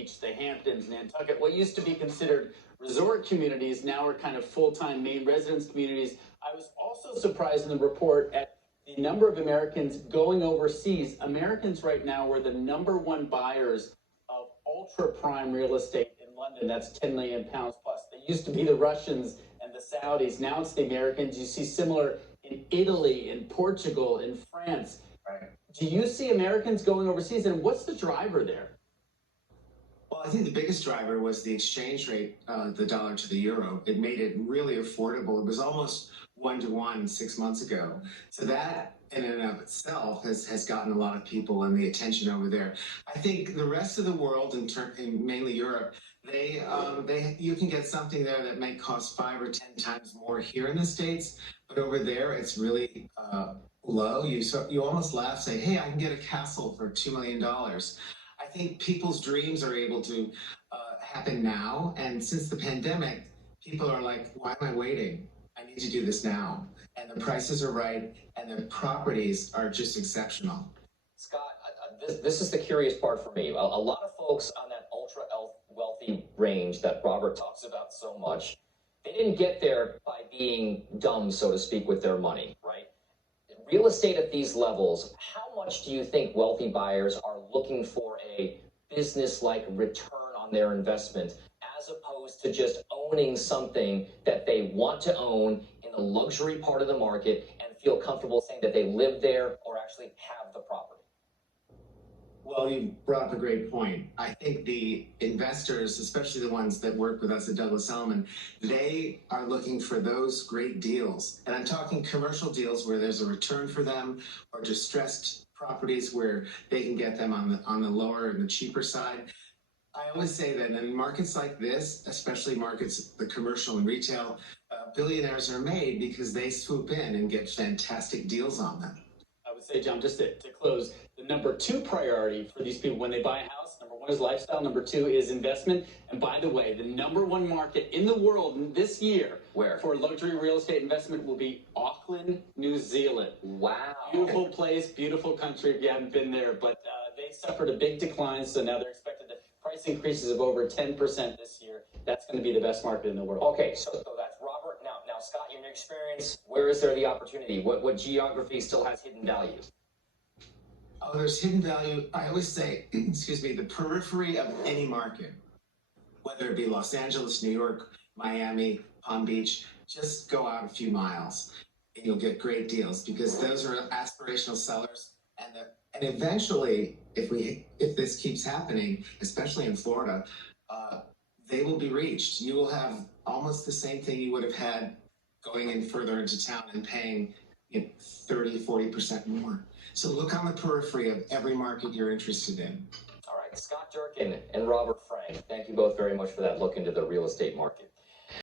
Beach, the Hamptons, Nantucket, what used to be considered resort communities now are kind of full-time main residence communities. I was also surprised in the report at the number of Americans going overseas. Americans right now are the #1 buyers of ultra-prime real estate in London. That's 10 million pounds plus. They used to be the Russians and the Saudis. Now it's the Americans. You see similar in Italy, in Portugal, in France. Right. Do you see Americans going overseas, and what's the driver there? Well, I think the biggest driver was the exchange rate, the dollar to the euro. It made it really affordable. It was almost 1-to-1 6 months ago. So that in and of itself has gotten a lot of people and the attention over there. I think the rest of the world, in mainly Europe, you can get something there that may cost 5 or 10 times more here in the States, but over there it's really low. You almost laugh, say, hey, I can get a castle for $2 million. I think people's dreams are able to happen now. And since the pandemic, people are like, why am I waiting? I need to do this now. And the prices are right, and the properties are just exceptional. Scott, this is the curious part for me. A lot of folks on that ultra wealthy range that Robert talks about so much, they didn't get there by being dumb, so to speak, with their money, right? Real estate at these levels, how much do you think wealthy buyers are looking for a business-like return on their investment as opposed to just owning something that they want to own in the luxury part of the market and feel comfortable saying that they live there or actually have the property? Well, you brought up a great point. I think the investors, especially the ones that work with us at Douglas Elliman, they are looking for those great deals. And I'm talking commercial deals where there's a return for them, or distressed properties where they can get them on the lower and the cheaper side. I always say that in markets like this, especially markets, the commercial and retail, billionaires are made because they swoop in and get fantastic deals on them. I would say, John, just to close, the #2 priority for these people when they buy a house, #1 is lifestyle, #2 is investment. And by the way, the #1 market in the world this year for luxury real estate investment will be Auckland, New Zealand. Wow. Beautiful place, beautiful country if you haven't been there. But they suffered a big decline, so now they're expected to price increases of over 10% this year. That's going to be the best market in the world. Okay, so that's Robert. Now, Scott, in your experience, where is there the opportunity? What geography still has hidden value? Oh, there's hidden value. I always say, excuse me, the periphery of any market, whether it be Los Angeles, New York, Miami, Palm Beach, just go out a few miles and you'll get great deals because those are aspirational sellers. And eventually, if this keeps happening, especially in Florida, they will be reached. You will have almost the same thing you would have had going in further into town and paying 30-40% more. So look on the periphery of every market you're interested in. All right, Scott Durkin and Robert Frank, thank you both very much for that look into the real estate market.